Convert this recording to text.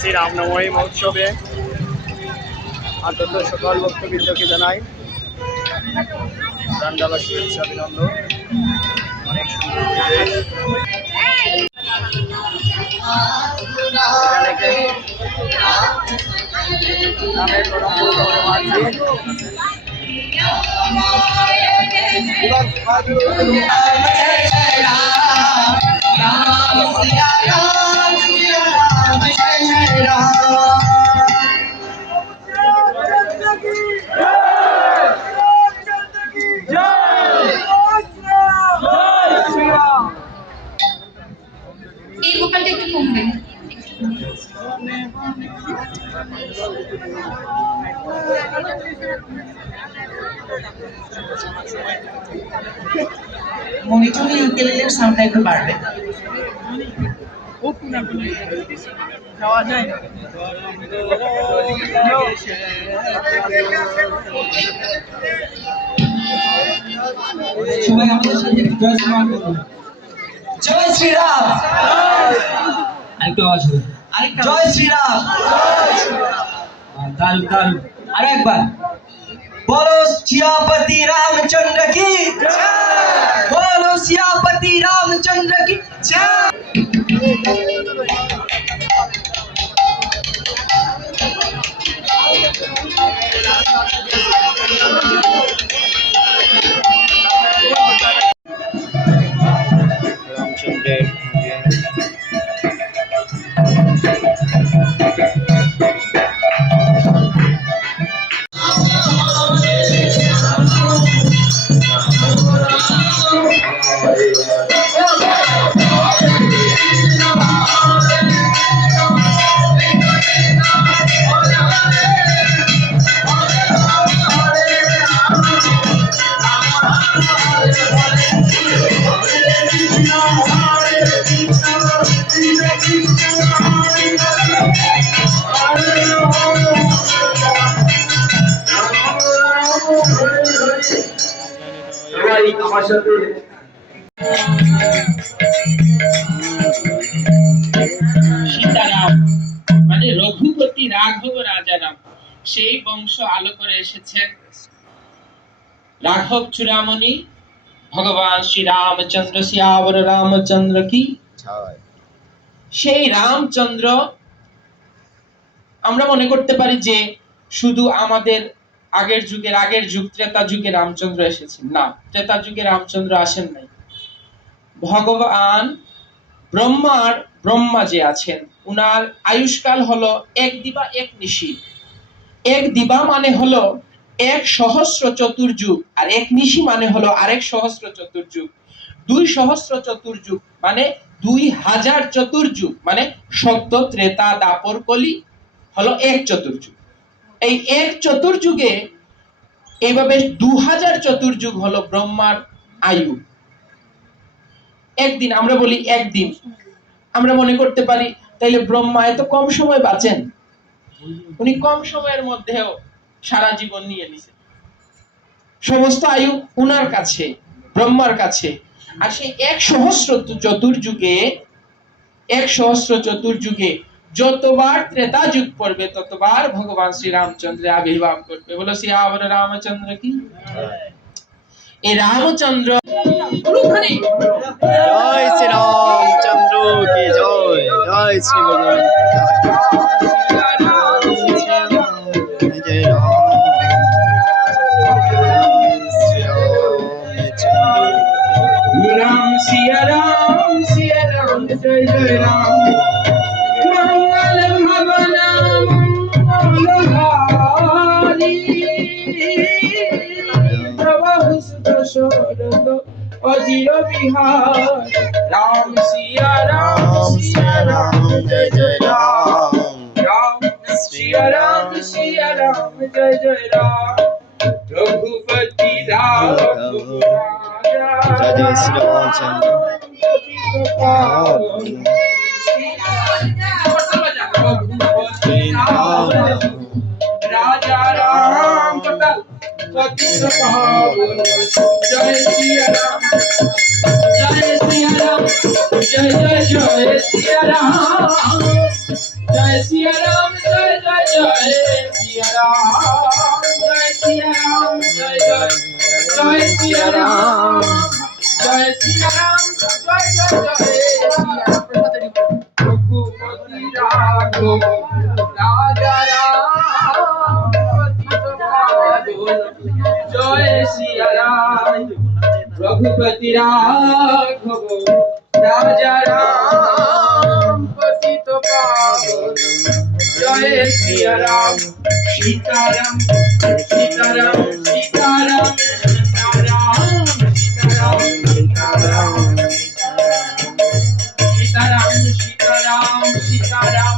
শ্রী রামনবমী মহোৎসবে আন্তত সকল ভক্তবৃন্দকে জানাই প্রাণঢালা শুভেচ্ছা অভিনন্দন। অনেক সুন্দর পরিবেশ। এই ভোকালটা একটু কমবে। মনিটরে ইউকেলেলের সাউন্ডটা একটু বাড়বে। সবাই আমাদের সাথে জয় শ্রীরাম বলুন। জয় শ্রীরাম। আরেকটু আওয়াজ হবে। আরেকটা জয় শ্রীরাম। দারুণ দারুণ। আরো একবার बोलो सियापति रामचंद्र की जय। बोलो सियापति रामचंद्र की जय। রামচন্দ্রের সীতারাম মানে রঘুপতি রাঘব রাজারাম, সেই বংশ আলো করে এসেছেন রাঘব চূড়ামণি ভগবান শ্রী রামচন্দ্র শ্যাবর রামচন্দ্র কি। সেই রামচন্দ্র আমরা মনে করতে পারি যে শুধু আমাদের আগের যুগ ত্রেতা যুগে রামচন্দ্র এসেছেন, না, ত্রেতা যুগে রামচন্দ্র আসেন নাই। ভগবান ব্রহ্মা যে আছেন, উনার আয়ুষ্কাল হলো এক দিবা এক নিশি। এক দিবা মানে হলো 1,000 চতুর্যুগ, আর এক নিশি মানে হলো আরেক 1,000 চতুর্যুগ। 2,000 চতুর্যুগ মানে 2,000 চতুর্যুগ, মানে সত্য ত্রেতা দাপর কলি হলো এক চতুর্যুগ। এই এক চতুর্যুগে এইভাবে 2,000 চতুর্যুগ হলো ব্রহ্মার আয়ু। একদিন আমরা বলি একদিন, আমরা মনে করতে পারি তাইলে ব্রহ্মা এত কম সময় বাঁচেন। উনি কম সময়ের মধ্যেও সারা জীবন নিয়ে নিছেন, সমস্ত আয়ু উনার কাছে, ব্রহ্মার কাছে। আর সেই 1,000 চতুর্যুগে যতবার ত্রেতা যুগ পড়বে ততবার ভগবান শ্রী রামচন্দ্রের আবির্ভাব করবে। বলো শ্রীরাম রামচন্দ্র কি। এই রামচন্দ্র জয় শ্রী রামচন্দ্র কি জয়। জয় শ্রী ভগবান राम सिया राम जय जय राम। मंगल भवन मंगलहारी प्रभु सुत शरद अजिर बिहार। राम सिया राम जय जय राम। राम सिया राम जय जय राम। रघुपति राघव जय श्री रामचंद्र राजा राम जय सिया राम जय सिया राम जय जय जय सिया राम जय जय सिया राम जय जय जय सिया राम जय सिया राम जय जय जय सिया राम जय सिया राम जय जय जय रघुपति राघव राजा राम पतित पावन जय सिया राम रघुपति राघव राजा राम पतित पावन जय सिया राम सीताराम सीताराम सीताराम सीताराम सीताराम सीताराम सीताराम सीताराम सीताराम